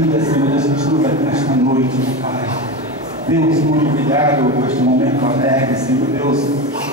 ainda, Senhor Deus, que estamos aqui nesta noite, Pai. Deus, muito obrigado por este momento alegre, Senhor Deus,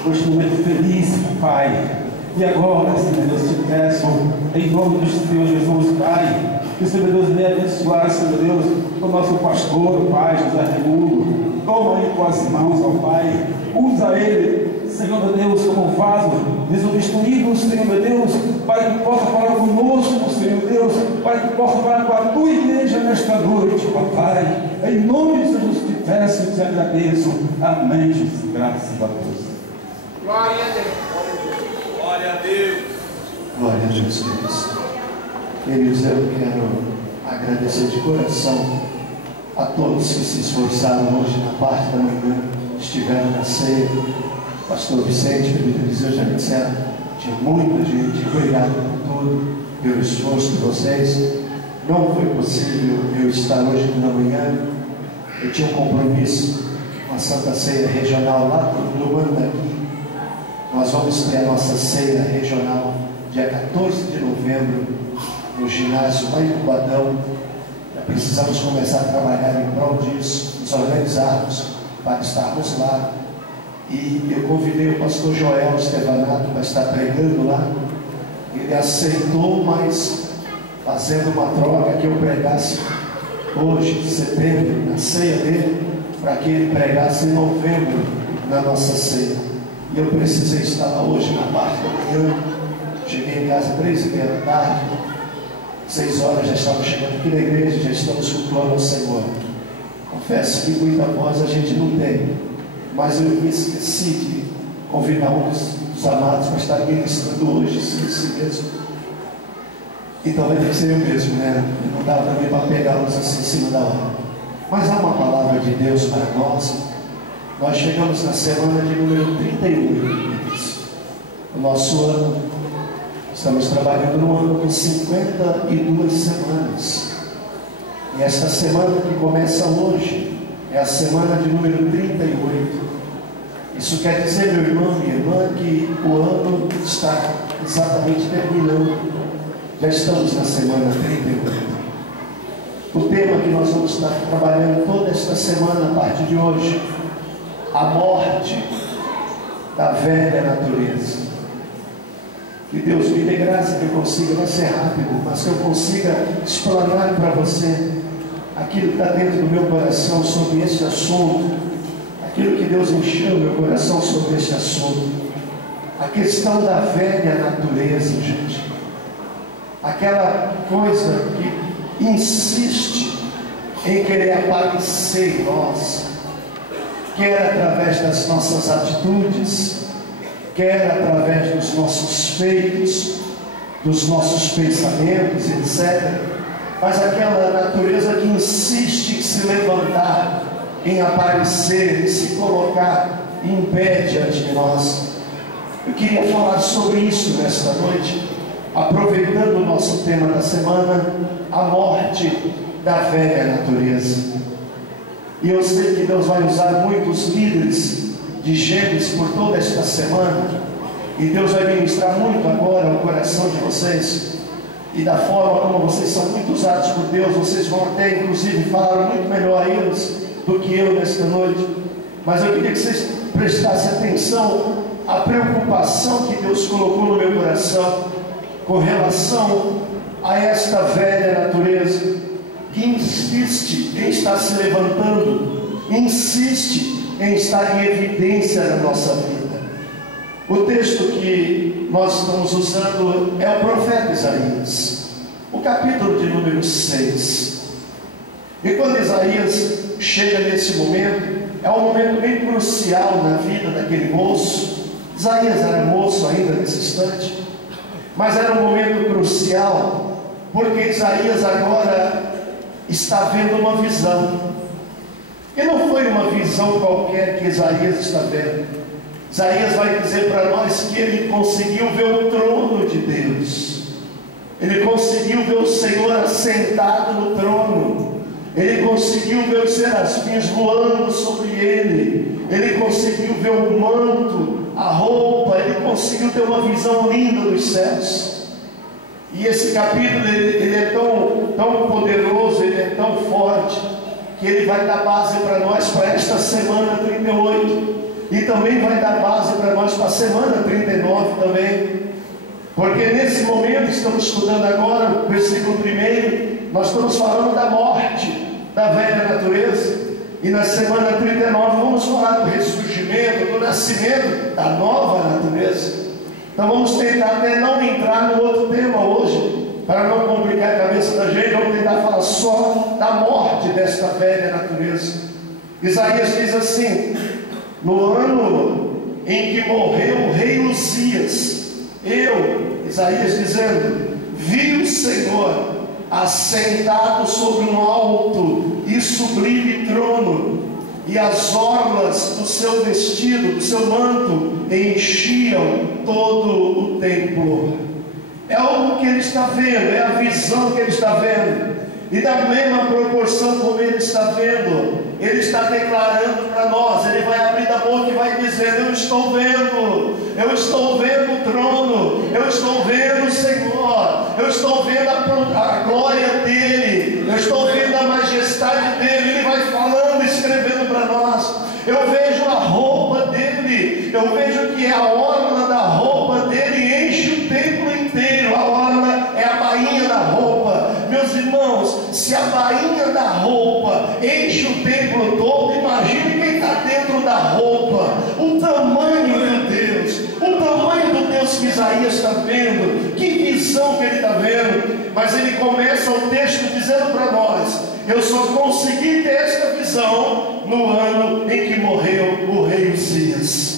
por este momento feliz, Pai. E agora, Senhor Deus, te peço, em nome do Senhor Jesus, Pai, que o Senhor Deus venha abençoar, Senhor Deus, o nosso pastor, o Pai, José Raimundo. Toma ele com as mãos, ó Pai. Usa ele, Senhor meu Deus, como vaso desobstruído, Senhor meu Deus, para que possa falar conosco, Senhor Deus, para que possa falar com a tua igreja nesta noite, ó Pai. Em nome de Jesus te peço e te agradeço. Amém, Jesus. Graças a Deus. Glória a Deus. Glória a Deus. Glória a Deus, queridos. Queridos, eu quero agradecer de coração a todos que se esforçaram hoje na parte da manhã, estiveram na ceia. Pastor Vicente, Pedro Eliseu já me disseram, tinha muita gente. Obrigado por tudo, pelo esforço de vocês. Não foi possível eu estar hoje pela manhã. Eu tinha um compromisso com a Santa Ceia Regional lá no ano daqui. Nós vamos ter a nossa ceia regional dia 14 de novembro no ginásio lá em Cubadão. Já precisamos começar a trabalhar em prol disso, nos organizarmos para estarmos lá. E eu convidei o pastor Joel Estevanato para estar pregando lá. Ele aceitou, mas fazendo uma troca que eu pregasse hoje, em setembro, na ceia dele, para que ele pregasse em novembro na nossa ceia. E eu precisei estar lá hoje na parte da manhã. Cheguei em casa 3h30 da tarde, 6 horas já estava chegando aqui na igreja, já estamos cultuando ao Senhor. Confesso que muita voz a gente não tem, mas eu me esqueci de convidar um dos amados para estar ministrando hoje, assim mesmo. Então vai ter que ser eu mesmo, né? Não dá para mim para pegá-los assim em cima da hora. Mas há uma palavra de Deus para nós. Nós chegamos na semana de número 38, o nosso ano. Estamos trabalhando no ano com 52 semanas. E esta semana que começa hoje é a semana de número 38. Isso quer dizer, meu irmão, minha irmã, que o ano está exatamente terminando. Já estamos na semana 38. O tema que nós vamos estar trabalhando toda esta semana, a partir de hoje, a morte da velha natureza. Que Deus me dê graça que eu consiga, vai ser rápido, mas que eu consiga explanar para você aquilo que está dentro do meu coração sobre este assunto, aquilo que Deus encheu o meu coração sobre este assunto, a questão da velha natureza, gente, aquela coisa que insiste em querer aparecer em nós, quer através das nossas atitudes, quer através dos nossos feitos, dos nossos pensamentos, etc. Mas aquela natureza que insiste em se levantar, em aparecer, em se colocar em pé diante de nós. Eu queria falar sobre isso nesta noite, aproveitando o nosso tema da semana, a morte da velha natureza. E eu sei que Deus vai usar muitos líderes de Gênesis por toda esta semana, e Deus vai ministrar muito agora o coração de vocês, e da forma como vocês são muito usados por Deus, vocês vão até inclusive falar muito melhor a eles do que eu nesta noite. Mas eu queria que vocês prestassem atenção à preocupação que Deus colocou no meu coração com relação a esta velha natureza que insiste em estar se levantando, insiste em estar em evidência na nossa vida. O texto que nós estamos usando é o profeta Isaías, o capítulo de número 6. E quando Isaías chega nesse momento, é um momento bem crucial na vida daquele moço. Isaías era moço ainda nesse instante, mas era um momento crucial, porque Isaías agora está vendo uma visão. E não foi uma visão qualquer que Isaías está vendo. Isaías vai dizer para nós que ele conseguiu ver o trono de Deus. Ele conseguiu ver o Senhor assentado no trono. Ele conseguiu ver os serafins voando sobre ele. Ele conseguiu ver o manto, a roupa. Ele conseguiu ter uma visão linda dos céus. E esse capítulo ele é tão poderoso, ele é tão que Ele vai dar base para nós para esta semana 38, e também vai dar base para nós para a semana 39 também, porque nesse momento estamos estudando agora o versículo 1, nós estamos falando da morte da velha natureza, e na semana 39 vamos falar do ressurgimento, do nascimento da nova natureza. Então vamos tentar até não entrar no outro tema hoje, para não complicar a cabeça da gente. Vamos tentar falar só da morte desta velha natureza. Isaías diz assim: no ano em que morreu o rei Uzias, Isaías dizendo, vi o Senhor assentado sobre um alto e sublime trono, e as orlas do seu vestido, do seu manto, enchiam todo o templo. É algo que ele está vendo, é a visão que ele está vendo, e da mesma proporção como ele está vendo, ele está declarando para nós. Ele vai abrir a boca e vai dizer: eu estou vendo o trono, eu estou vendo o Senhor, eu estou vendo a glória dele, eu estou vendo a majestade dele. Ele vai falando, escrevendo para nós. Eu vejo a roupa dele, eu vejo que a orla da roupa dele enche o templo inteiro. A orla é a bainha da roupa. Meus irmãos, se a bainha da roupa enche o templo todo, imagine quem está dentro da roupa. O tamanho do Deus, que Isaías está vendo, que visão que ele está vendo. Mas ele começa o texto dizendo para nós: eu só consegui ter esta visão no ano em que morreu o rei Uzias.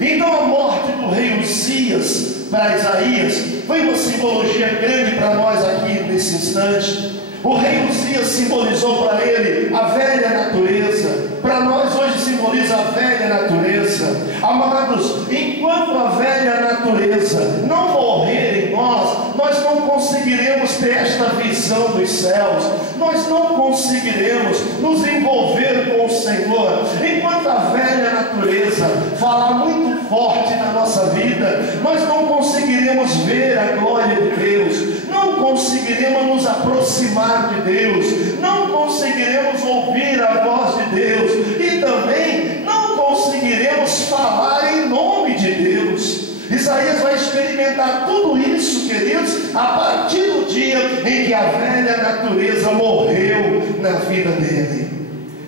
Então a morte do rei Uzias para Isaías foi uma simbologia grande para nós aqui nesse instante. O rei Uzias simbolizou para ele a velha natureza. Para nós hoje simboliza a velha natureza. Amados, enquanto a velha natureza não morrer em nós, nós não conseguiremos ter esta visão dos céus, nós não conseguiremos nos envolver com o Senhor. Enquanto a velha natureza falar muito forte na nossa vida, nós não conseguiremos ver a glória de Deus, não conseguiremos nos aproximar de Deus, não conseguiremos ouvir a voz de Deus, e também não conseguiremos falar em nome de Deus. Isaías vai experimentar tudo isso, queridos, a partir do dia em que a velha natureza morreu na vida dele.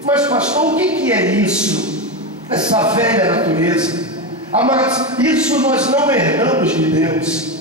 Mas pastor, o que é isso? Essa velha natureza? Mas isso nós não herdamos de Deus.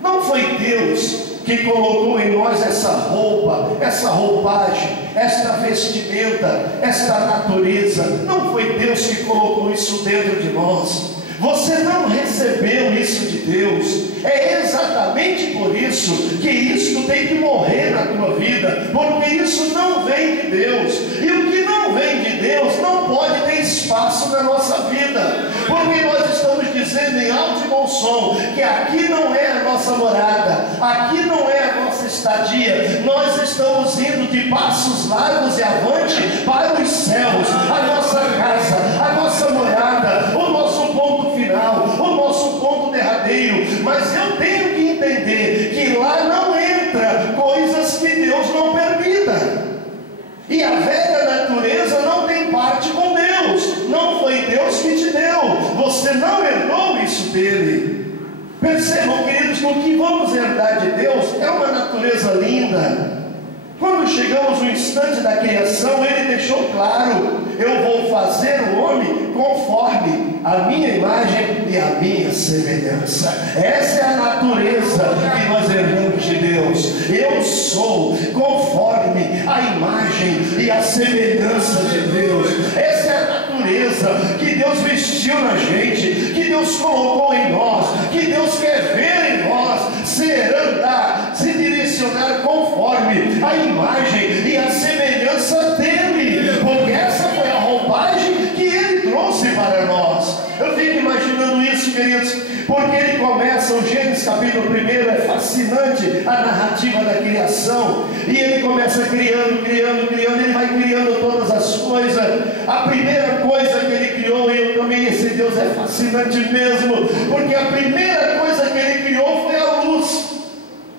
Não foi Deus que colocou em nós essa roupa, essa roupagem, esta vestimenta, esta natureza. Não foi Deus que colocou isso dentro de nós. Você não recebeu isso de Deus. É exatamente por isso que isso tem que morrer na tua vida, porque isso não vem de Deus, e o que não vem de Deus não pode ter espaço na nossa vida, porque nós estamos dizendo em alto e bom som que aqui não é a nossa morada, aqui não é a nossa estadia. Nós estamos indo de passos largos e avante para os céus, a nossa casa, a nossa morada, o nosso ponto final, o nosso ponto derradeiro. Mas eu tenho que entender que lá não entra coisas que Deus não permita, e a velha natureza não tem parte com Deus. Não foi Deus que te deu, você não herdou isso dele. Percebam, queridos, que o que vamos herdar de Deus é uma natureza linda. Quando chegamos no instante da criação, ele deixou claro: eu vou fazer o homem conforme a minha imagem e a minha semelhança. Essa é a natureza que nós herdamos de Deus. Eu sou conforme a imagem e a semelhança de Deus. Essa é a natureza que Deus vestiu na gente, que Deus colocou em nós, que Deus quer ver em nós, ser, andar, se direcionar conforme a imagem e a semelhança dele, porque essa foi a roupagem que ele trouxe para nós. Eu fico imaginando isso, queridos, porque ele começa, o Gênesis capítulo 1 é fascinante, a narrativa da criação, e ele começa criando, ele vai criando todas as coisas. A primeira coisa que ele criou, e eu também, esse Deus é fascinante mesmo, porque a primeira coisa que ele criou foi a luz.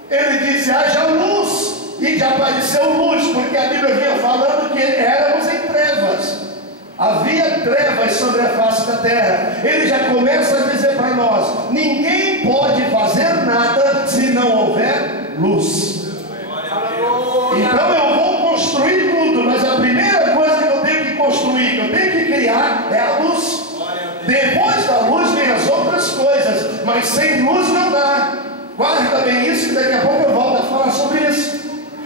Ele disse: haja luz, e já apareceu luz, porque a Bíblia vinha falando que era trevas sobre a face da terra. Ele já começa a dizer para nós: ninguém pode fazer nada se não houver luz. Então eu vou construir tudo, mas a primeira coisa que eu tenho que construir, que eu tenho que criar, é a luz. Depois da luz vem as outras coisas, mas sem luz não dá. Guarda bem isso, que daqui a pouco eu volto a falar sobre isso.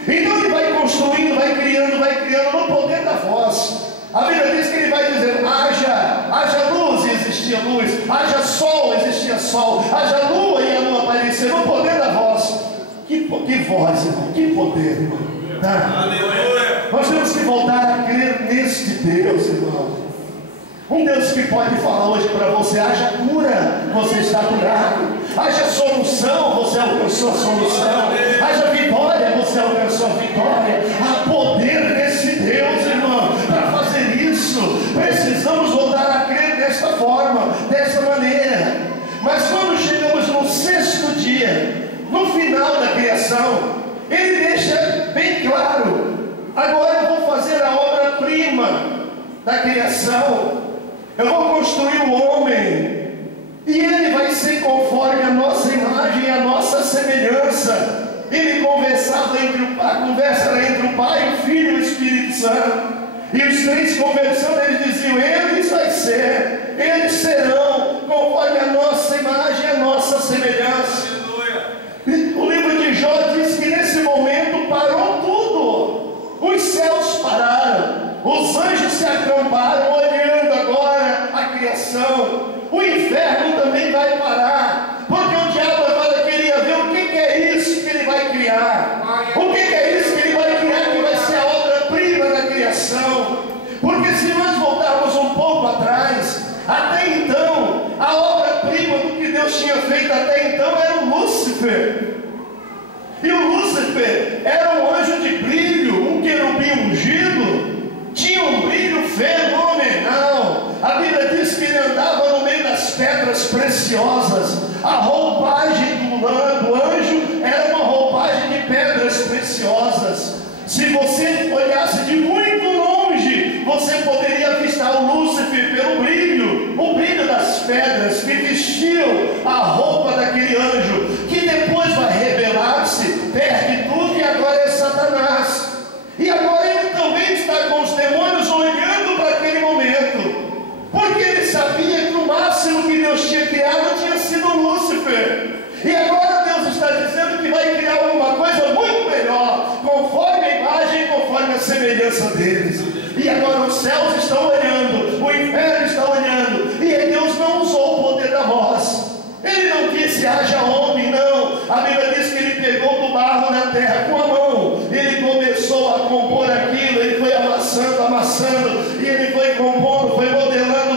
Então ele vai construindo, vai criando no poder da voz. A Bíblia diz que ele vai dizendo: haja luz, e existia luz; haja sol, existia sol; haja lua, e a lua aparecia, no poder da voz. Que voz, irmão, que poder, irmão. Tá? Aleluia. Nós temos que voltar a crer neste Deus, irmão. Um Deus que pode falar hoje para você: haja cura, você está curado; haja solução, você alcançou a solução; haja vitória, você alcançou a vitória. Há poder nesse Deus, irmão, para fazer isso. Precisamos voltar a crer desta forma, desta maneira. Mas quando chegamos no sexto dia, no final da criação, ele deixa bem claro: agora eu vou fazer a obra-prima da criação. Eu vou construir o homem, e ele vai ser conforme a nossa imagem e a nossa semelhança. Ele conversava a conversa era entre o Pai, o Filho e o Espírito Santo. E os três conversando, eles diziam: eles serão conforme a nossa imagem e a nossa semelhança. O livro de Jó diz que nesse momento parou tudo. Os céus pararam, os anjos se acamparam olhando agora a criação. O inferno também vai parar, porque o diabo agora queria ver o que é isso que ele vai criar. O que é isso que ele vai criar, que vai ser a obra-prima da criação. Porque se nós voltarmos um pouco atrás, até então, a obra-prima do que Deus tinha feito até então era o Lúcifer. E o Lúcifer era um anjo de brilho, um querubim ungido, tinha um brilho fenomenal. A Bíblia diz que ele andava no meio das pedras preciosas. A roupagem do anjo era uma roupagem de pedras preciosas. Se você olhasse de muito longe, você poderia avistar o Lúcifer pelo brilho, o brilho das pedras que vestiam a roupa daquele anjo, que depois vai rebelar-se, perde tudo e agora é Satanás. E agora ele também está com os demônios olhando para aquele momento, porque ele sabia que o máximo que Deus tinha criado tinha sido o Lúcifer. E agora Deus está dizendo que vai criar alguma coisa muito melhor, conforme a imagem e conforme a semelhança deles. E agora os céus estão olhando, o inferno está olhando, e Deus não usou o poder da voz. Ele não disse: haja homem, não. A Bíblia diz que ele pegou do barro na terra com a mão, ele começou a compor aquilo, ele foi amassando, e ele foi compondo, foi modelando,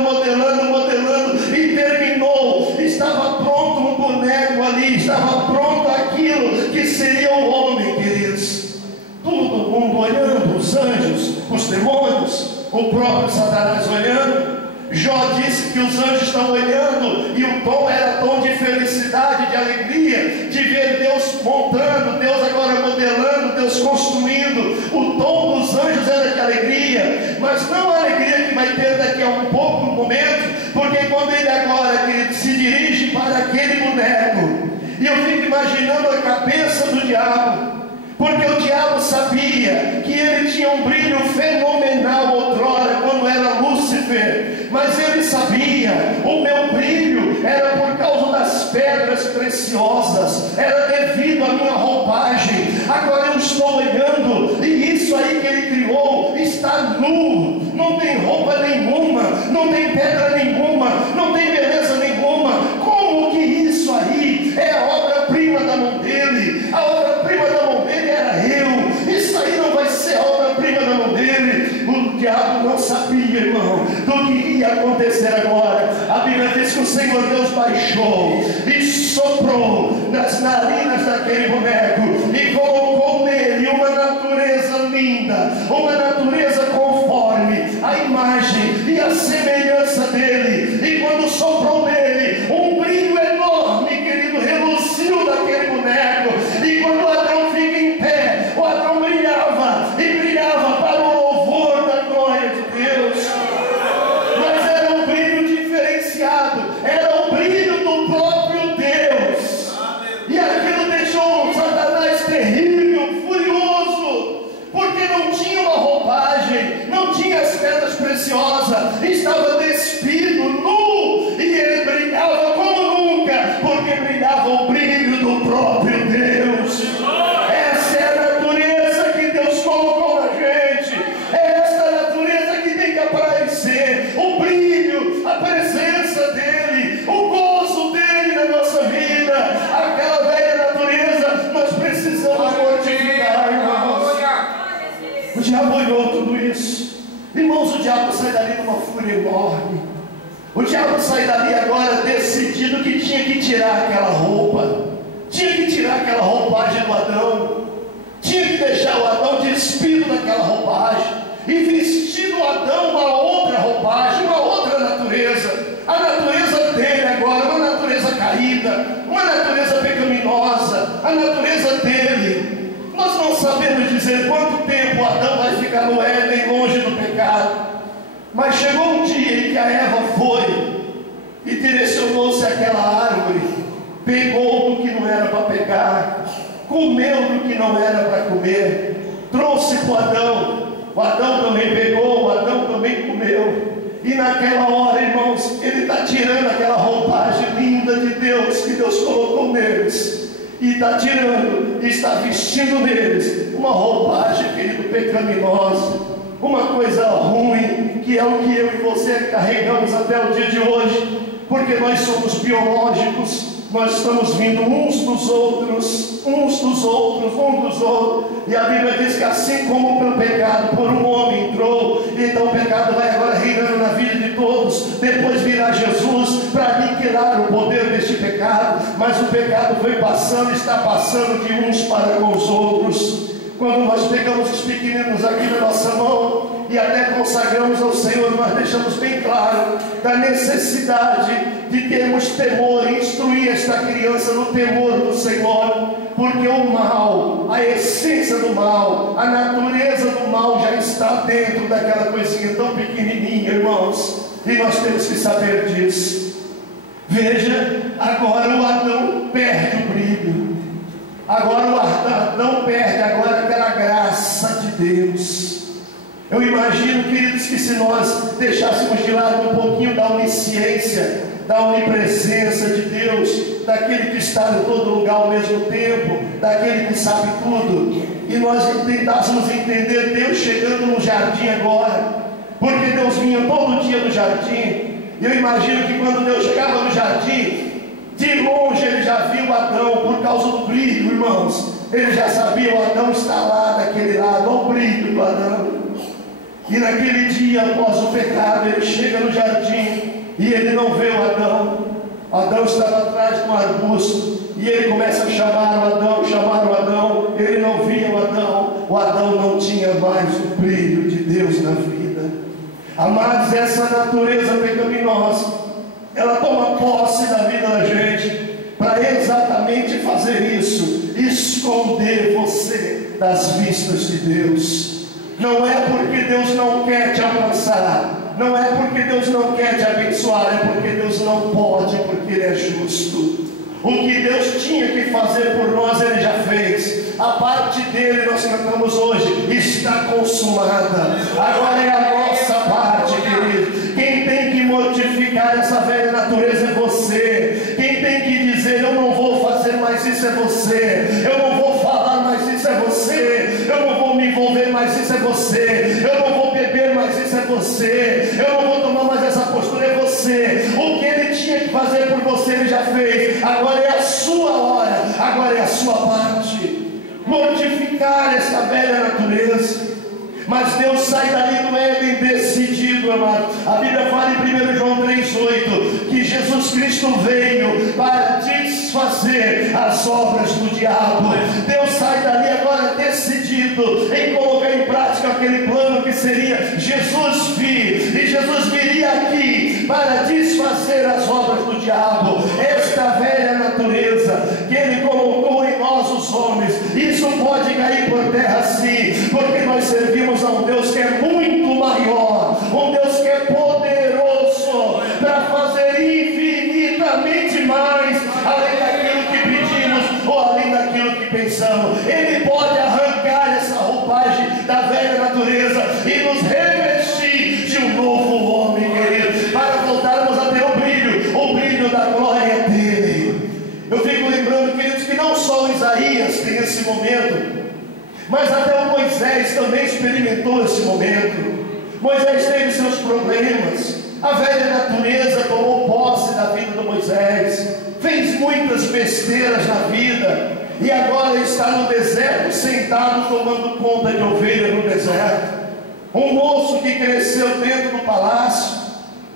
e terminou. Estava pronto um boneco ali, estava pronto aquilo que seria o homem, queridos. Todo mundo olhando, os anjos, os demônios, o próprio Satanás olhando. Jó disse que os anjos estão olhando, e o tom era tom de felicidade, de alegria, de ver Deus montando, Deus agora modelando, Deus construindo. O tom dos anjos era de alegria, mas não a alegria que vai ter daqui a um pouco, momento, porque quando ele agora, querido, se dirige para aquele boneco, e eu fico imaginando a cabeça do diabo, porque o diabo sabia que ele tinha um brilho fenomenal outrora, quando era Lúcifer, mas ele sabia: o meu brilho era por causa das pedras preciosas, era devido à minha roupagem. Agora eu estou olhando, e isso aí que ele criou está nu, não tem roupa nenhuma, não tem pedra nenhuma, não tem beleza nenhuma. Como que isso aí é a obra-prima da mão dele? A obra-prima da mão dele era eu. Isso aí não vai ser a obra-prima da mão dele. O diabo não sabia, irmão, do que ia acontecer agora. A Bíblia diz que o Senhor Deus baixou e soprou nas narinas daquele boneco e colocou nele uma natureza linda, uma natureza conforme a imagem e a semelhança dele. E quando soprou nele, um brilho enorme, querido, reluziu daquele boneco. E quando o Adão fica em pé, o Adão brilhava, e brilhava para o louvor da glória de Deus. Mas estava despido, nu, e ele brilhava como nunca, porque brilhava o brilho do próprio Deus. Essa é a natureza que Deus colocou na gente. É esta natureza que tem que aparecer, o brilho, a presença dele, o gozo dele na nossa vida. Aquela velha natureza nós precisamos mortificar, irmãos. O diabo olhou tudo isso. Irmãos, o diabo sai dali numa fúria enorme. O diabo sai dali agora decidido que tinha que tirar aquela roupa, tinha que tirar aquela roupagem do Adão, tinha que deixar o Adão despido daquela roupagem e vestir no Adão uma outra roupagem, uma outra natureza. A natureza dele agora, uma natureza caída, uma natureza pecaminosa, a natureza dele. Nós não sabemos dizer quanto tempo Adão vai ficar no Éden, longe do pecado. Mas chegou um dia em que a Eva foi e direcionou-se àquela árvore, pegou do que não era para pegar, comeu do que não era para comer, trouxe para o Adão também pegou, o Adão também comeu. E naquela hora, irmãos, ele está tirando aquela roupagem linda de Deus, que Deus colocou neles, e está tirando, está vestindo neles uma roupagem, querido, pecaminosa, uma coisa ruim, que é o que eu e você carregamos até o dia de hoje, porque nós somos biológicos, nós estamos vindo uns dos outros, e a Bíblia diz que assim como pelo pecado, por um homem entrou, então o pecado vai agora reinando na vida de todos, depois virá Jesus para aniquilar o poder deste pecado, mas o pecado foi passando, está passando de uns para com os outros. Quando nós pegamos os pequeninos aqui na nossa mão e até consagramos ao Senhor, nós deixamos bem claro da necessidade de termos temor, instruir esta criança no temor do Senhor, porque o mal, a essência do mal, a natureza do mal já está dentro daquela coisinha tão pequenininha, irmãos, e nós temos que saber disso. Veja, agora o Adão perde o brilho. Agora o Adão perde agora aquela graça de Deus. Eu imagino, queridos, que se nós deixássemos de lado um pouquinho da onisciência, da onipresença de Deus, daquele que está em todo lugar ao mesmo tempo, daquele que sabe tudo, e nós tentássemos entender Deus chegando no jardim agora, porque Deus vinha todo dia no jardim. Eu imagino que quando Deus chegava no jardim, de longe ele já viu Adão, por causa do brilho, irmãos. Ele já sabia, o Adão está lá daquele lado, olha o brilho do Adão. E naquele dia, após o pecado, ele chega no jardim e ele não vê o Adão. Adão estava atrás de um arbusto e ele começa a chamar o Adão, ele não via o Adão não tinha mais o brilho de Deus na vida. Amados, essa natureza pecaminosa, ela toma posse da vida da gente para exatamente fazer isso, esconder você das vistas de Deus. Não é porque Deus não quer te alcançar, não é porque Deus não quer te abençoar, é porque Deus não pode, porque Ele é justo. O que Deus tinha que fazer por nós, Ele já fez. A parte dele, nós cantamos hoje, está consumada. Agora é a nossa parte, querido. Quem tem que mortificar essa velha natureza é você. Quem tem que dizer, eu não vou fazer mais isso, é você. Eu não vou falar mais isso, é você. Eu não vou me envolver mais isso, é você. Eu não vou beber mais isso, é você. Eu não vou tomar mais essa postura, é você. O que Ele tinha que fazer por você, Ele já fez. Agora é a sua hora, agora é a sua parte. Mortificar essa velha natureza. Mas Deus sai dali do Éden decidido, amado. A Bíblia fala em 1 João 3,8 que Jesus Cristo veio para desfazer as obras do diabo. Deus sai dali agora decidido em colocar em prática aquele plano que seria Jesus vir, e Jesus viria aqui para desfazer as obras do diabo. Esta velha natureza que Ele colocou em nós os homens, isso pode cair por terra sim, porque nós servimos a um Deus que é muito maior, um Deus que é poderoso para fazer infinitamente mais, além daquilo que pedimos ou além daquilo que pensamos. Ele pode arrancar essa roupagem da velha natureza e nos revestir de um novo homem, querido. momento. Mas até o Moisés também experimentou esse momento. Moisés teve seus problemas. A velha natureza tomou posse da vida do Moisés, fez muitas besteiras na vida, e agora está no deserto, sentado tomando conta de ovelha no deserto. Um moço que cresceu dentro do palácio,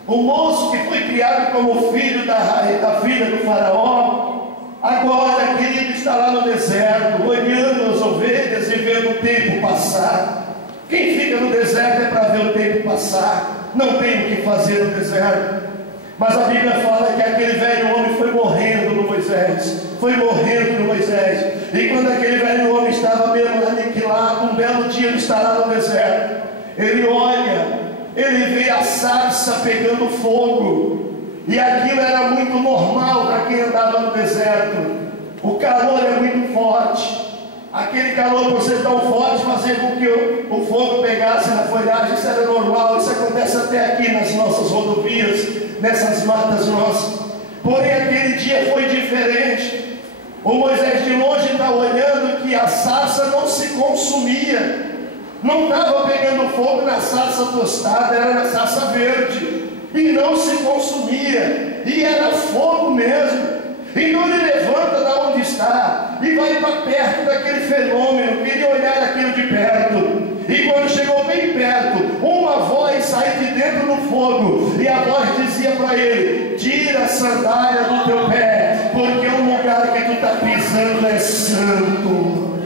um moço que foi criado como filho da filha do faraó, agora, querido, está lá no deserto, olhando as ovelhas e vendo o tempo passar. Quem fica no deserto é para ver o tempo passar, não tem o que fazer no deserto. Mas a Bíblia fala que aquele velho homem foi morrendo no Moisés, e quando aquele velho homem estava mesmo aniquilado, um belo dia ele está lá no deserto, ele olha, ele vê a sarça pegando fogo, e aquilo era muito normal para quem andava no deserto. O calor é muito forte, aquele calor por ser tão forte fazia com que o fogo pegasse na folhagem. Isso era normal, isso acontece até aqui nas nossas rodovias, nessas matas nossas. Porém aquele dia foi diferente. O Moisés de longe está olhando que a sarça não se consumia, não estava pegando fogo na sarça tostada, era na sarça verde, e não se consumia, e era fogo mesmo. Então ele levanta da onde está e vai para perto daquele fenômeno, queria olhar aquilo de perto. E quando chegou bem perto, uma voz saiu de dentro do fogo, e a voz dizia para ele: tira a sandália do teu pé, porque o lugar que tu está pisando é santo.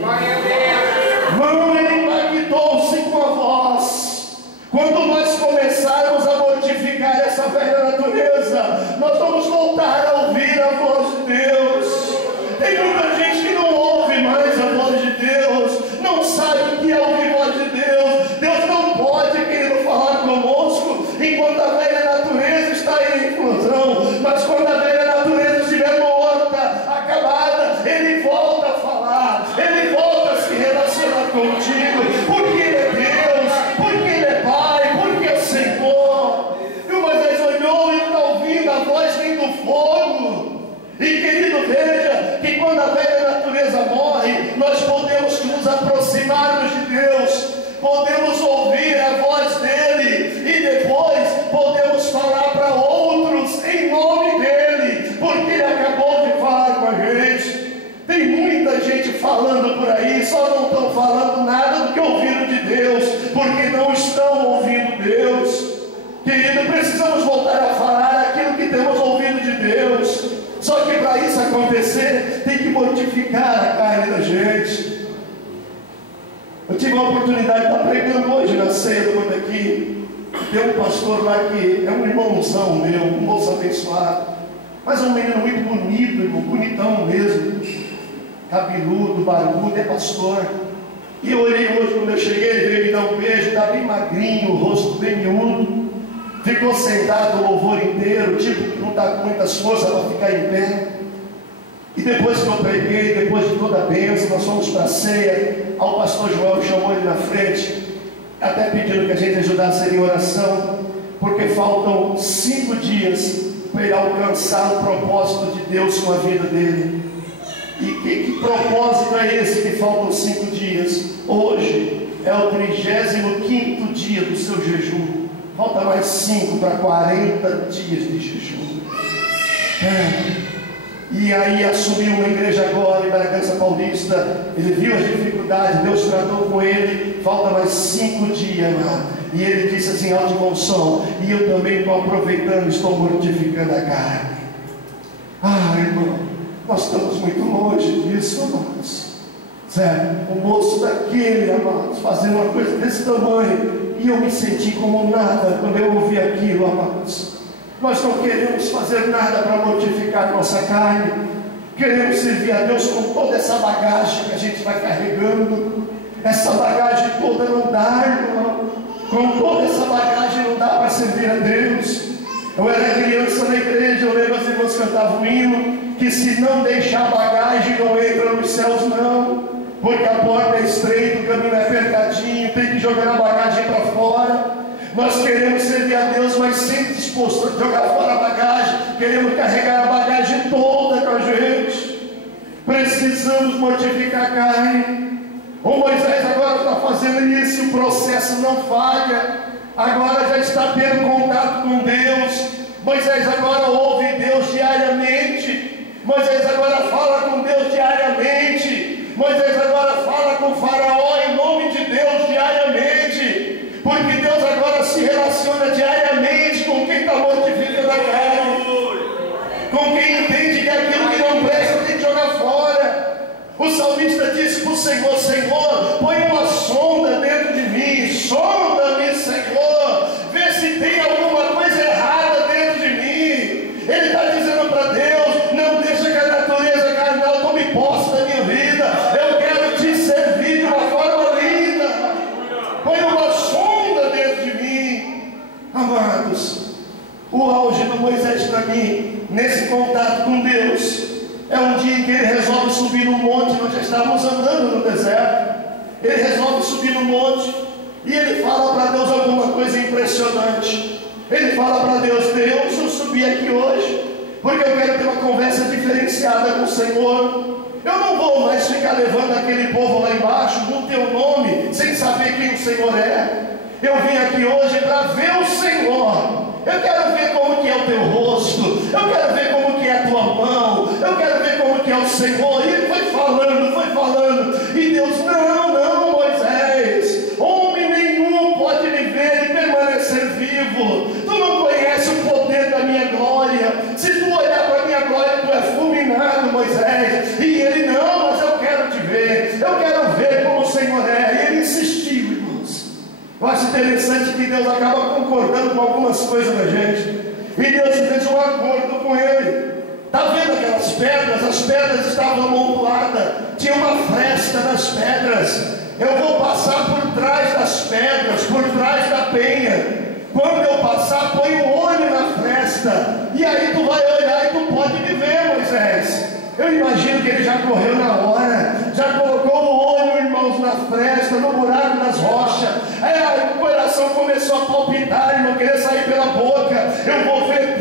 Não, ele impactou-se com a voz. Quando nós começarmos a mortificar essa velha natureza, nós vamos voltar a ouvir a voz de Deus. Tem muita gente que não ouve mais a voz de Deus, não sabe o que é ouvir a voz de Deus. Deus não pode, querido, falar conosco enquanto a velha natureza está em inclusão, mas quando a velha natureza estiver morta, acabada, Ele volta a falar, Ele volta a se relacionar contigo, porque Ele é Deus, porque Ele é Pai, porque é Senhor. E o Moisés olhou e está ouvindo a voz vindo do fogo. E querido, veja que quando a velha natureza morre, nós podemos nos aproximarmos de Deus, podemos ouvir a voz dEle, e depois podemos falar para outros em nome dEle, porque Ele acabou de falar com a gente. Tem muita gente falando por aí, só não estão falando nada do que ouviram de Deus, porque não estão ouvindo Deus. Querido, precisamos voltar a falar aquilo que temos ouvido de Deus. Só que para isso acontecer, tem que mortificar a carne da gente. Eu tive a oportunidade de estar pregando hoje na ceia do mundo aqui. Tem um pastor lá que é um irmãozão meu, um moço abençoado, mas um menino muito bonito, irmão, bonitão mesmo, cabeludo, barbudo, é pastor. E eu olhei hoje quando eu cheguei, ele veio me dar um beijo, está bem magrinho, o rosto bem miúdo. Ficou sentado o louvor inteiro, tipo que não está com muitas forças para ficar em pé. E depois que eu preguei, depois de toda a bênção, nós fomos para a ceia. O pastor João chamou ele na frente, até pedindo que a gente ajudasse ele em oração, porque faltam 5 dias para ele alcançar o propósito de Deus com a vida dele. E que propósito é esse que faltam 5 dias? Hoje é o 35º dia do seu jejum. Falta mais 5 para 40 dias de jejum. E aí assumiu uma igreja agora em Bragança Paulista. Ele viu as dificuldades, Deus tratou com ele. Falta mais 5 dias, mano. E ele disse assim, alto e bom som: e eu também estou aproveitando, estou mortificando a carne. Ah, irmão, nós estamos muito longe disso, amados. Sério, o moço daquele, amados, fazendo uma coisa desse tamanho, e eu me senti como nada quando eu ouvi aquilo, amados. Nós não queremos fazer nada para mortificar nossa carne. Queremos servir a Deus com toda essa bagagem que a gente vai carregando. Essa bagagem toda não dá, irmão. Com toda essa bagagem não dá para servir a Deus. Eu era criança na igreja, eu lembro as irmãs cantavam um hino, que se não deixar a bagagem não entra nos céus não, porque a porta é estreita, o caminho é apertadinho, tem que jogar a bagagem para fora. Nós queremos servir a Deus, mas sempre disposto a jogar fora a bagagem, queremos carregar a bagagem toda com a gente. precisamos mortificar a carne. O Moisés agora está fazendo isso, o processo não falha, agora já está tendo contato com Deus. Moisés agora ouve Deus diariamente, Moisés agora fala com Deus diariamente, Moisés agora fala com o faraó em nome de Deus diariamente, porque Deus agora se relaciona diariamente com quem está mortificando a carne, com quem entende que aquilo que não presta tem que jogar fora. O salmista disse para o Senhor: Senhor, põe uma sonda dentro de mim, sonda-me, Senhor, vê se tem alguma coisa errada dentro de mim. Ele está dizendo para Deus: não deixa que a natureza carnal tome posse da minha vida, eu quero te servir de uma forma linda, põe uma sonda dentro de mim. Amados, o auge do Moisés para mim, nesse contato com Deus, é um dia em que ele resolve subir no monte. Nós já estávamos andando no deserto, ele resolve subir no monte, e ele fala para Deus alguma coisa impressionante. Ele fala para Deus: Deus, eu subi aqui hoje porque eu quero ter uma conversa diferenciada com o Senhor. Eu não vou mais ficar levando aquele povo lá embaixo no teu nome, sem saber quem o Senhor é. Eu vim aqui hoje para ver o Senhor. Eu quero ver como que é o teu rosto, eu quero ver como que é a tua mão, eu quero ver como que é o Senhor. E ele foi falando, e Deus: não, Moisés, homem nenhum pode me ver e permanecer vivo. Tu não conhece o poder da minha glória. Se tu olhar para a minha glória, tu é fulminado, Moisés. E ele: não, mas eu quero te ver, eu quero ver como o Senhor é. E ele insistiu, irmãos. Eu acho interessante que Deus acaba concordando com algumas coisas da gente, e Deus fez um acordo com ele. Está vendo aquelas pedras? As pedras estavam amontoadas, tinha uma fresta nas pedras. Eu vou passar por trás das pedras, por trás da penha. Quando eu passar, põe o olho na fresta, e aí tu vai olhar e tu pode me ver, Moisés. Eu imagino que ele já correu na hora, já colocou o olho, irmãos, na fresta, no buraco das rochas. Aí o coração começou a palpitar, irmão, querer sair pela boca. Eu vou ver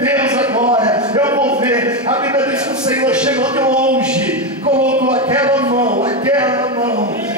Deus agora, eu vou ver. A Bíblia diz que o Senhor chegou de longe, colocou aquela mão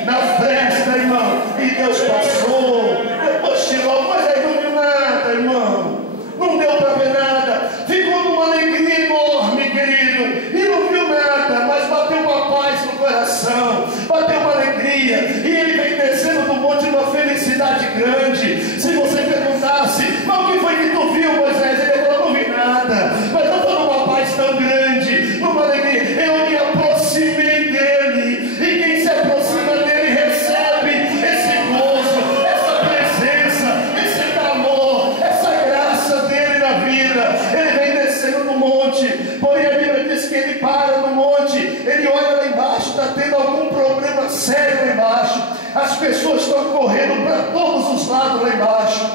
na fresta, irmão, e Deus passou. Depois tirou, mas aí não viu nada, irmão, não deu para ver nada. Ficou numa alegria enorme, querido, e não viu nada, mas bateu uma paz no coração, bateu uma alegria, e ele vem descendo do monte numa felicidade grande. Se você perguntasse: mas o que foi que tu viu, Moisés? Ele falou: não vi nada, mas eu estou numa paz tão grande, numa alegria. Eu me aproximei dele, e quem se aproxima dele recebe esse gozo, essa presença, esse calor, essa graça dele na vida. Ele vem descendo no monte, porém a Bíblia diz que ele para no monte, ele olha lá embaixo, está tendo algum problema sério lá embaixo. As pessoas estão correndo para todos os lados lá embaixo,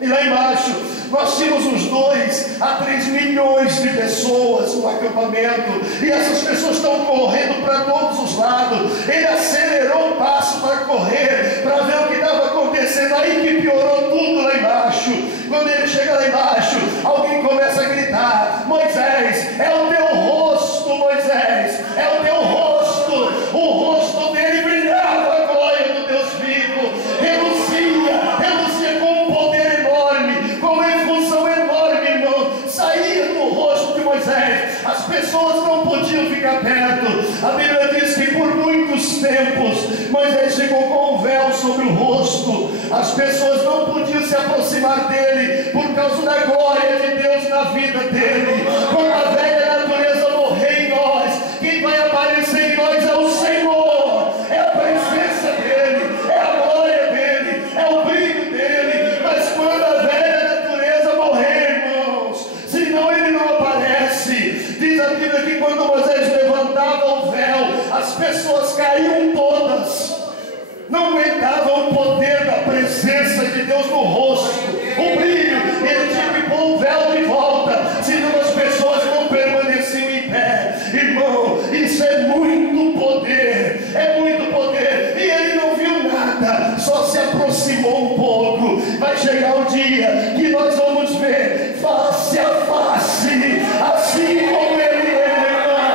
e lá embaixo nós tínhamos uns 2 a 3 milhões de pessoas no acampamento, e essas pessoas estão correndo para todos os lados. Ele acelerou o passo para correr, para ver o que estava acontecendo. Aí que piorou tudo lá embaixo. Quando ele chega lá embaixo, alguém começa a gritar: Moisés, é o teu rosto, Moisés, é o teu rosto. O rosto dele brilhava a glória do Deus vivo, reluzia com um poder enorme, com uma efusão enorme, irmão, saía do rosto de Moisés. As pessoas não podiam ficar perto. A Bíblia diz que por muitos tempos Moisés ficou com um véu sobre o rosto. As pessoas não podiam se aproximar dele por causa da glória de Deus na vida dele. Quando a velha natureza morrer em nós, quem vai aparecer em nós é o Senhor, é a presença dele, é a glória dele, é o brilho dele. Mas quando a velha natureza morrer, irmãos, senão ele não aparece. Diz a Bíblia que quando Moisés levantava o véu, as pessoas caíam todas, não aguentavam o poder da presença de Deus no rosto, o brilho. Ele tinha que pôr o véu de volta, senão as pessoas não permaneciam em pé. Irmão, isso é muito poder, e ele não viu nada, só se aproximou um pouco. Vai chegar o dia que nós vamos ver face a face, assim como ele é, irmão.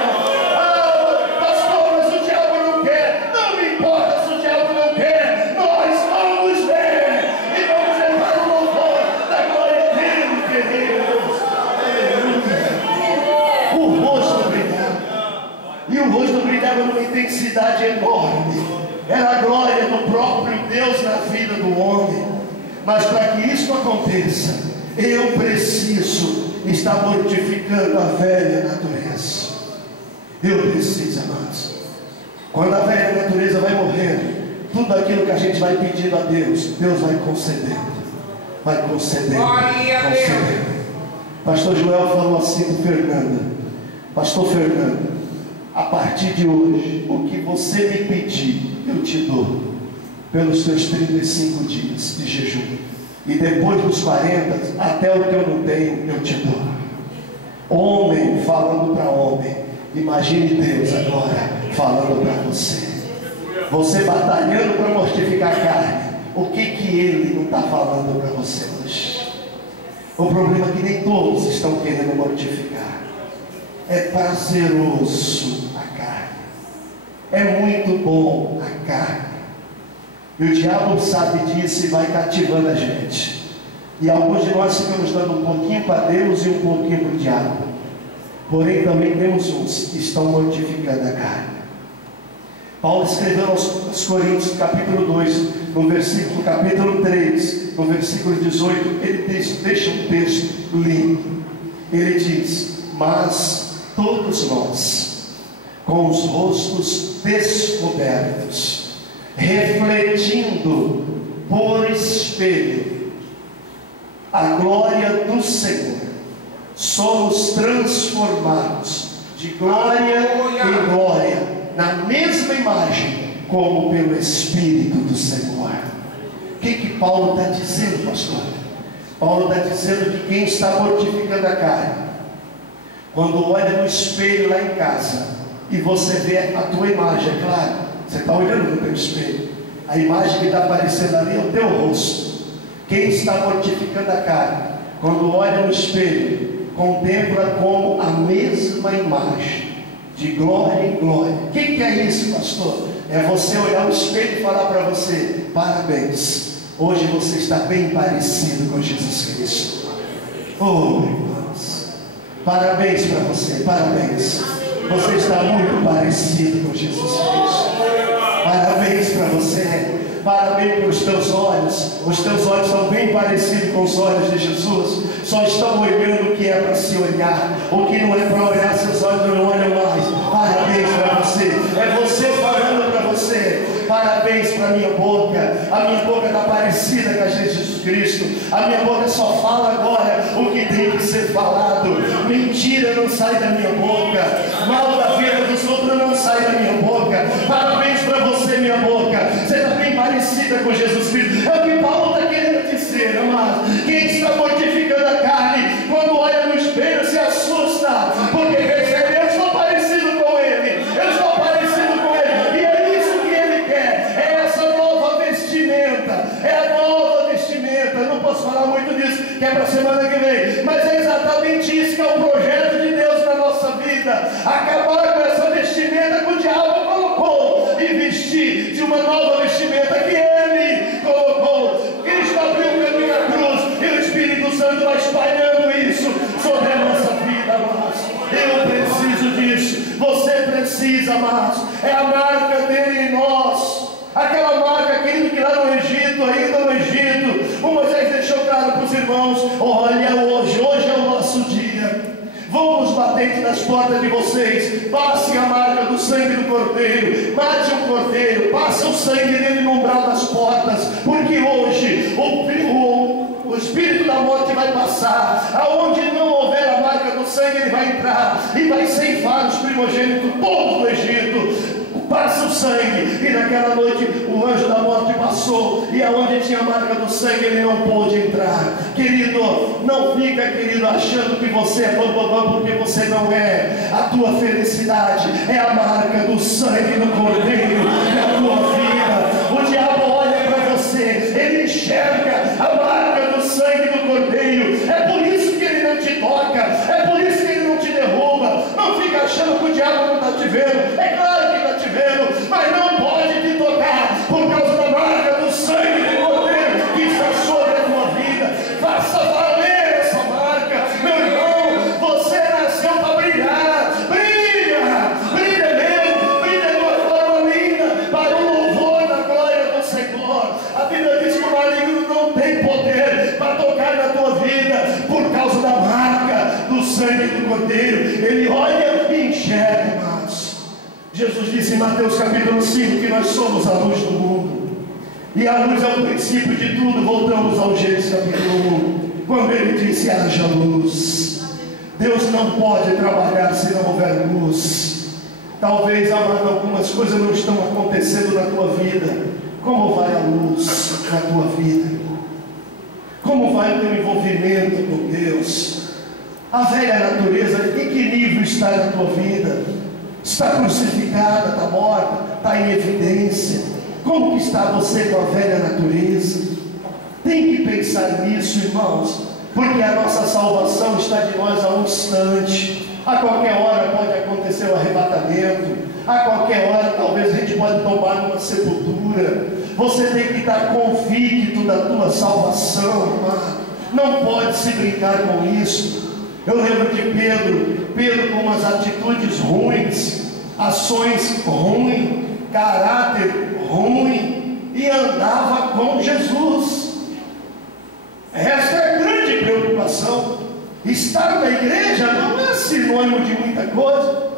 vida do homem. Mas para que isso aconteça, eu preciso estar mortificando a velha natureza. Eu preciso, amados. Quando a velha natureza vai morrendo, tudo aquilo que a gente vai pedindo a Deus, Deus vai concedendo. Vai concedendo. Concedendo. Pastor Joel falou assim com Fernanda: Pastor Fernando, a partir de hoje, o que você me pedir, eu te dou, pelos teus 35 dias de jejum. E depois dos 40, até o que eu não tenho, eu te dou. Homem falando para homem. Imagine Deus agora falando para você. Você batalhando para mortificar a carne. O que Ele não está falando para você hoje? O problema é que nem todos estão querendo mortificar. É prazeroso a carne. É muito bom a carne. E o diabo sabe disso e vai cativando a gente. E alguns de nós ficamos dando um pouquinho para Deus e um pouquinho para o diabo. Porém também temos uns que estão mortificando a carne. Paulo escreveu aos Coríntios, capítulo 2, no versículo, capítulo 3, no versículo 18, ele deixa um texto lindo. Ele diz: mas todos nós, com os rostos descobertos, refletindo por espelho a glória do Senhor, somos transformados de glória em glória, na mesma imagem, como pelo Espírito do Senhor. O que Paulo está dizendo, pastor? Paulo está dizendo que quem está mortificando a carne, quando olha no espelho lá em casa, e você vê a tua imagem, é claro, você está olhando no teu espelho, a imagem que está aparecendo ali é o teu rosto. Quem está mortificando a carne, quando olha no espelho, contempla como a mesma imagem, de glória em glória. O que é isso, pastor? É você olhar no espelho e falar para você: parabéns, hoje você está bem parecido com Jesus Cristo. Oh, irmãos, parabéns para você, parabéns. Você está muito parecido com Jesus Cristo. Parabéns para você. Parabéns para os teus olhos. Os teus olhos estão bem parecidos com os olhos de Jesus. Só estão olhando o que é para se olhar. O que não é para olhar, seus olhos não olham mais. Parabéns para você. É você falando para você. Parabéns para a minha boca. A minha boca está parecida com a de Jesus Cristo. A minha boca só fala agora o que tem que ser falado. Mentira não sai da minha boca. Mal da vida dos outros não sai da minha boca. Parabéns para você, minha boca. Você está bem parecida com Jesus Cristo. É o que Paulo está querendo dizer, amado. Quem está mortificando a carne, quando olha no espelho, se assusta, porque recebe: eu estou parecido com Ele, eu estou parecido com Ele. E é isso que Ele quer. É essa nova vestimenta. É a nova vestimenta. Eu não posso falar muito disso, que é para a semana que vem, mas é exatamente isso que é o projeto de Deus na nossa vida. Acabar com essa vestimenta que o diabo colocou e vestir de uma nova vestimenta que Ele colocou. Cristo abriu o caminho à cruz e o Espírito Santo vai espalhando isso sobre a nossa vida, amados. Eu preciso disso. Você precisa, amados. É a marca dele em nós. Aquela marca, querido, que lá no Egito, ainda no Egito, o Moisés deixou claro para os irmãos: olha, hoje é o nosso dia. Vamos batendo nas portas de vocês. Passem a marca do sangue do cordeiro. Mate um cordeiro. Passe o sangue dele no umbral das portas. Porque hoje o espírito da morte vai passar. Aonde não houver a marca do sangue, ele vai entrar e vai ceifar os primogênitos todos do Egito. Passa o sangue. E naquela noite o anjo da morte passou, e aonde tinha a marca do sangue ele não pôde entrar. Querido, não fica, querido, achando que você é bambambam, porque você não é. A tua felicidade é a marca do sangue do cordeiro na tua vida. O diabo olha para você, ele enxerga a marca do sangue do cordeiro. É por isso que ele não te toca, é por isso que ele não te derruba. Não fica achando que o diabo não está te vendo. É claro que está te vendo, mas não pode te tocar por causa da marca do sangue do cordeiro que está sobre a tua vida. Faça valer essa marca, meu irmão. Você nasceu para brilhar. Brilha, brilha mesmo, brilha de uma forma linda, para o louvor sangue do Cordeiro, ele olha e enxerga, irmãos. Jesus disse em Mateus capítulo 5 que nós somos a luz do mundo. E a luz é o princípio de tudo. Voltamos ao Gênesis capítulo 1, quando ele disse: haja luz. Deus não pode trabalhar se não houver luz. Talvez, amado, algumas coisas não estão acontecendo na tua vida. Como vai a luz na tua vida? Como vai o teu envolvimento com Deus? A velha natureza, em que nível está na tua vida? Está crucificada, está morta, está em evidência? Como que está você com a velha natureza? Tem que pensar nisso, irmãos, porque a nossa salvação está de nós a um instante. A qualquer hora pode acontecer o arrebatamento, a qualquer hora talvez a gente pode tomar uma sepultura. Você tem que estar convicto da tua salvação, irmão. Não pode se brincar com isso. Eu lembro de Pedro com umas atitudes ruins, ações ruins, caráter ruim, e andava com Jesus. Esta é a grande preocupação. Estar na igreja não é sinônimo de muita coisa.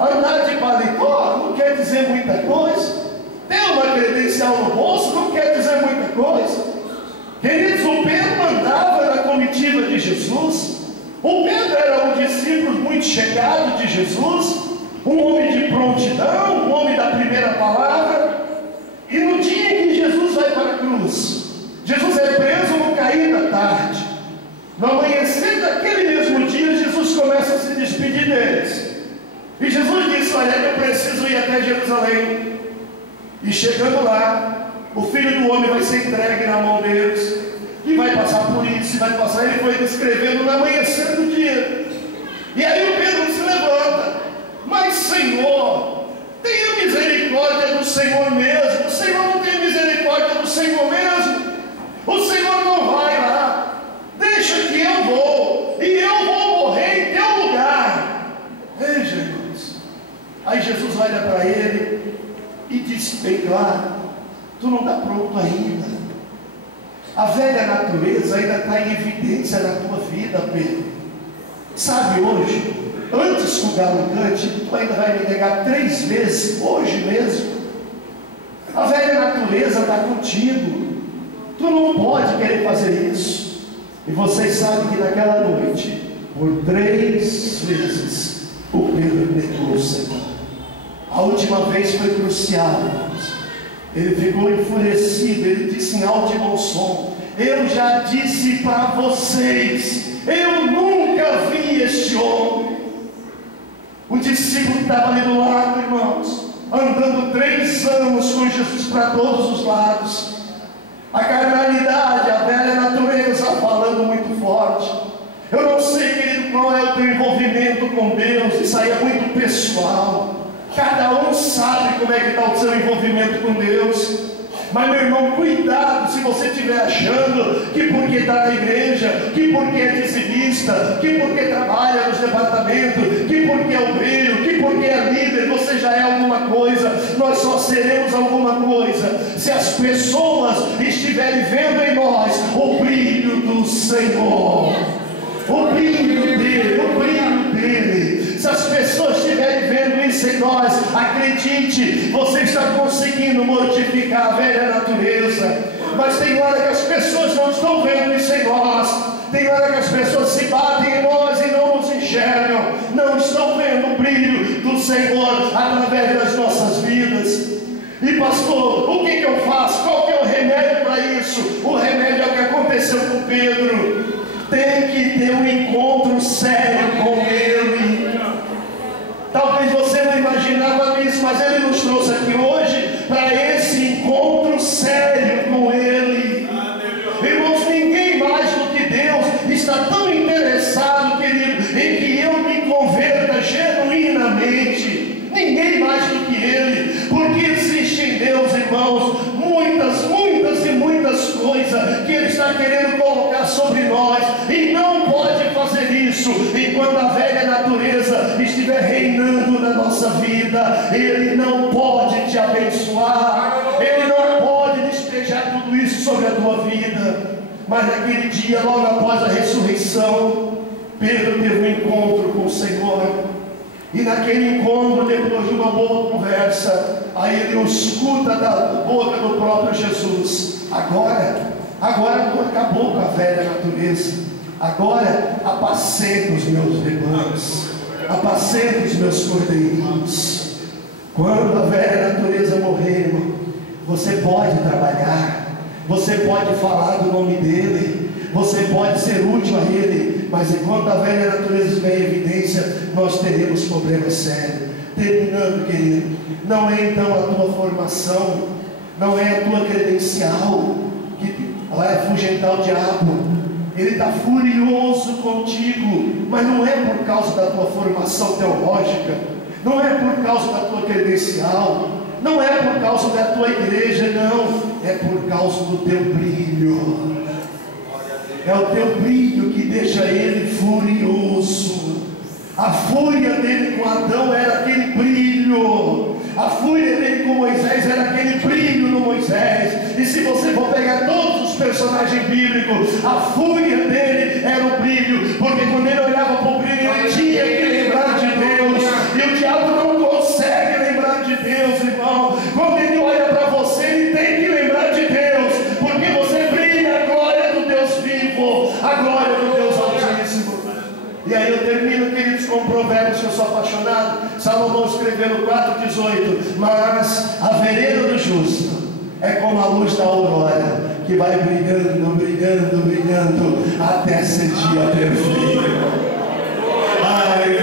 Andar de paletó não quer dizer muita coisa. Ter uma credencial no bolso não quer dizer muita coisa. Queridos, o Pedro andava na comitiva de Jesus. O Pedro era um discípulo muito chegado de Jesus, um homem de prontidão, um homem da primeira palavra. E no dia em que Jesus vai para a cruz, Jesus é preso no cair da tarde. No amanhecer daquele mesmo dia, Jesus começa a se despedir deles. E Jesus disse: olha, eu preciso ir até Jerusalém. E chegando lá, o Filho do Homem vai ser entregue na mão deles, e vai passar por isso, e vai passar. Ele foi descrevendo no amanhecer do dia. E aí o Pedro se levanta: mas Senhor, tenha misericórdia do Senhor mesmo. O Senhor não tem misericórdia do Senhor mesmo. O Senhor não vai lá. Deixa que eu vou, e eu vou morrer em teu lugar. Veja, irmãos. Aí Jesus olha para ele e diz bem claro: tu não está pronto ainda. A velha natureza ainda está em evidência na tua vida, Pedro. Sabe, hoje, antes que o galo cante, tu ainda vai me negar 3 vezes, hoje mesmo. A velha natureza está contigo. Tu não pode querer fazer isso. E vocês sabem que naquela noite, por 3 vezes, o Pedro negou o Senhor. A última vez foi crucial, irmãos. Ele ficou enfurecido. Ele disse em alto e bom som: eu já disse para vocês, eu nunca vi este homem. O discípulo que estava ali do lado, irmãos, andando 3 anos com Jesus para todos os lados. A carnalidade, a velha natureza falando muito forte. Eu não sei, querido, qual é o teu envolvimento com Deus. Isso aí é muito pessoal. Cada um sabe como é que está o seu envolvimento com Deus. Mas, meu irmão, cuidado se você estiver achando que porque está na igreja, que porque é dizimista, que porque trabalha nos departamentos, que porque é obreiro, que porque é líder, você já é alguma coisa. Nós só seremos alguma coisa se as pessoas estiverem vendo em nós o brilho do Senhor, o brilho dele, o brilho dele. Se as pessoas estiverem vendo isso em nós, acredite, você está conseguindo mortificar a velha natureza. Mas tem hora que as pessoas não estão vendo isso em nós. Tem hora que as pessoas se batem em nós e não nos enxergam. Não estão vendo o brilho do Senhor através das nossas vidas. E pastor, o que eu faço? Qual que é o remédio para isso? O remédio é o que aconteceu com Pedro. Tem que ter um encontro sério com Ele. Talvez você não imaginava isso, mas Ele nos trouxe aqui hoje para esse encontro sério com Ele. Irmãos, ninguém mais do que Deus está tão interessado, querido, em que eu me converta genuinamente. Ninguém mais do que Ele, porque existe em Deus, irmãos, muitas coisas que Ele está querendo colocar sobre nós, e não pode fazer isso enquanto a velha natureza estiver reinando na nossa vida. Ele não pode te abençoar, Ele não pode despejar tudo isso sobre a tua vida. Mas naquele dia, logo após a ressurreição, Pedro teve um encontro com o Senhor, e naquele encontro, depois de uma boa conversa, aí ele escuta da boca do próprio Jesus: agora tu acabou com a velha natureza, agora apacenta os meus rebanhos, apacenta os meus cordeirinhos. Quando a velha natureza morrer, irmão, você pode trabalhar, você pode falar do nome dele, você pode ser útil a ele, mas enquanto a velha natureza estiver em evidência, nós teremos problemas sérios. Terminando, querido, não é então a tua formação, não é a tua credencial que vai afugentar o diabo. Ele está furioso contigo, mas não é por causa da tua formação teológica, não é por causa da tua credencial, não é por causa da tua igreja, não, é por causa do teu brilho. É o teu brilho que deixa ele furioso. A fúria dele com Adão era aquele brilho, a fúria dele com Moisés era aquele brilho no Moisés. E se você for pegar todos os personagens bíblicos, a fúria dele era o brilho, porque quando ele olhava para o brilho, ele tinha que lembrar de Deus, e o diabo não consegue lembrar de Deus, irmão. Quando ele olha para você, ele tem que lembrar de Deus, porque você brilha a glória do Deus vivo, a glória do Deus Altíssimo. E aí eu termino, queridos, com Provérbios, que eu sou apaixonado. Salomão escreveu no 4,18: mas a vereda do justo é como a luz da aurora, que vai brilhando, brilhando, brilhando, até ser dia perfeito. Ai,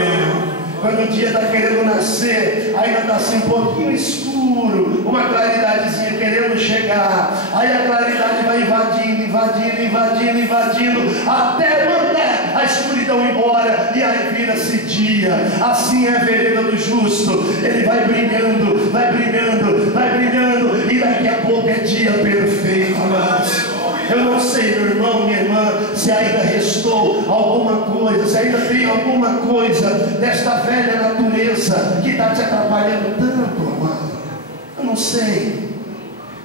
quando o dia está querendo nascer, ainda está assim um pouquinho escuro, uma claridadezinha querendo chegar, aí a claridade vai invadindo, invadindo, invadindo, invadindo, até mandar a escuridão embora, e aí vira-se dia. Assim é a vereda do justo, ele vai brilhando, vai brilhando, vai brilhando, e daqui a pouco é dia perfeito, amados. Eu não sei, meu irmão, minha irmã, se ainda restou alguma coisa, se ainda tem alguma coisa desta velha natureza que está te atrapalhando tanto, amado. Eu não sei.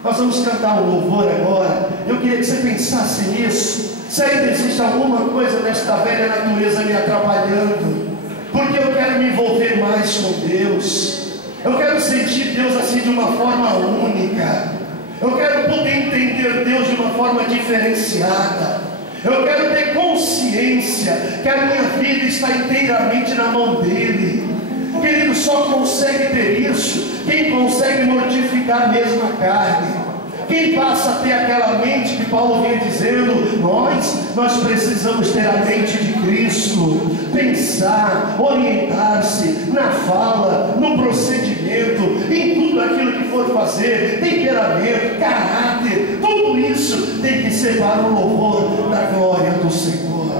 Nós vamos cantar um louvor agora. Eu queria que você pensasse nisso. Se ainda existe alguma coisa desta velha natureza me atrapalhando, porque eu quero me envolver mais com Deus, eu quero sentir Deus assim de uma forma única, eu quero poder entender Deus de uma forma diferenciada, eu quero ter consciência que a minha vida está inteiramente na mão dele. Querido, só consegue ter isso quem consegue mortificar mesmo a carne, quem passa a ter aquela mente que Paulo vinha dizendo: nós precisamos ter a mente de Cristo, pensar, orientar-se na fala, no procedimento, em tudo aquilo que for fazer, temperamento, caráter, tudo isso tem que ser para o louvor da glória do Senhor.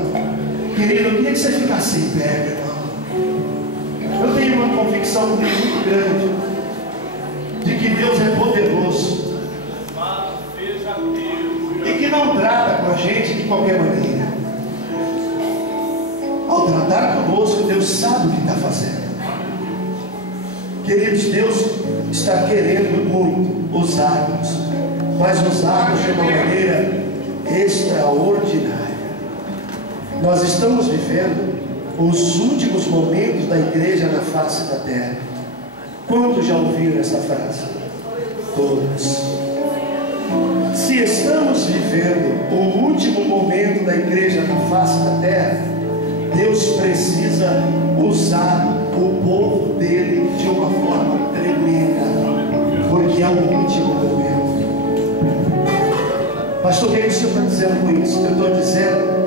Querido, eu queria que você ficasse em pé, meu irmão. Eu tenho uma convicção muito grande de que Deus é poderoso e que não trata com a gente de qualquer maneira. Ao tratar conosco, Deus sabe o que está fazendo. Queridos, Deus está querendo muito usar-nos, mas usar-nos de uma maneira extraordinária. Nós estamos vivendo os últimos momentos da igreja na face da terra. Quantos já ouviram essa frase? Todos. Se estamos vivendo o último momento da igreja na face da terra, Deus precisa usar o povo dele de uma forma tremenda, porque é o último momento. Pastor, o que o Senhor está dizendo com isso? Eu estou dizendo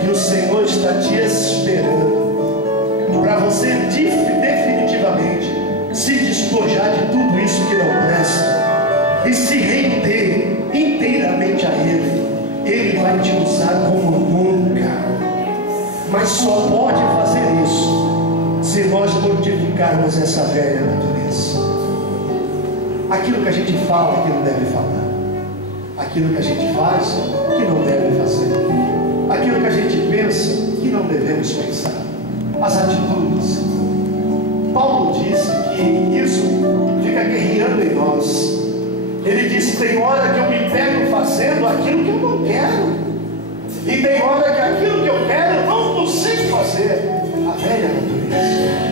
que o Senhor está te esperando para você definitivamente se despojar de tudo isso que não presta e se render inteiramente a Ele. Ele vai te usar como nunca, mas só pode fazer isso se nós mortificarmos essa velha natureza. Aquilo que a gente fala que não deve falar, aquilo que a gente faz que não deve fazer, aquilo que a gente pensa que não devemos pensar, as atitudes. Paulo disse que isso fica guerreando em nós. Ele disse: tem hora que eu me pego fazendo aquilo que eu não quero. E tem hora que aquilo que eu quero eu não consigo fazer. A velha natureza.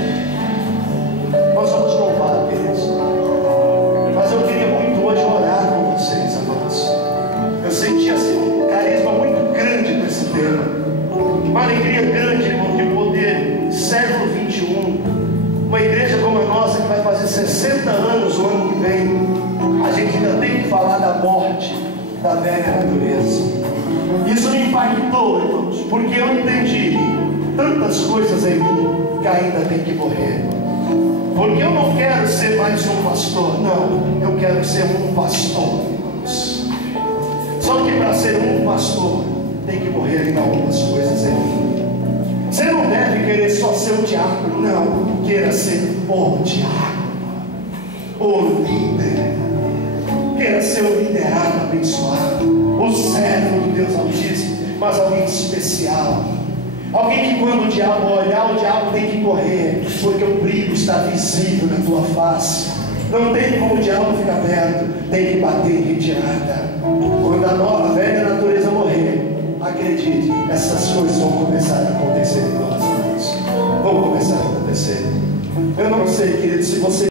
Nós vamos louvar, queridos. Mas eu queria muito hoje orar com vocês, amados. Eu senti assim um carisma muito grande nesse tema. Uma alegria grande, irmão, de poder, século 21, uma igreja como a nossa, que vai fazer 60 anos o ano que vem, a gente ainda tem que falar da morte da velha natureza. Isso me impactou, irmãos, porque eu entendi tantas coisas em mim que ainda tem que morrer. Porque eu não quero ser mais um pastor, não, eu quero ser um pastor, irmãos. Só que para ser um pastor, tem que morrer em algumas coisas em mim. Você não deve querer só ser um diácono, não, queira ser o diácono, o líder, queira ser o liderado abençoado, o servo de Deus Altíssimo, mas alguém especial. Alguém que quando o diabo olhar, o diabo tem que correr, porque o brilho está visível na tua face. Não tem como o diabo ficar perto, tem que bater em retirada. Quando a nova velha natureza morrer, acredite, essas coisas vão começar a acontecer em nós, irmãos. Vão começar a acontecer. Eu não sei, querido, se você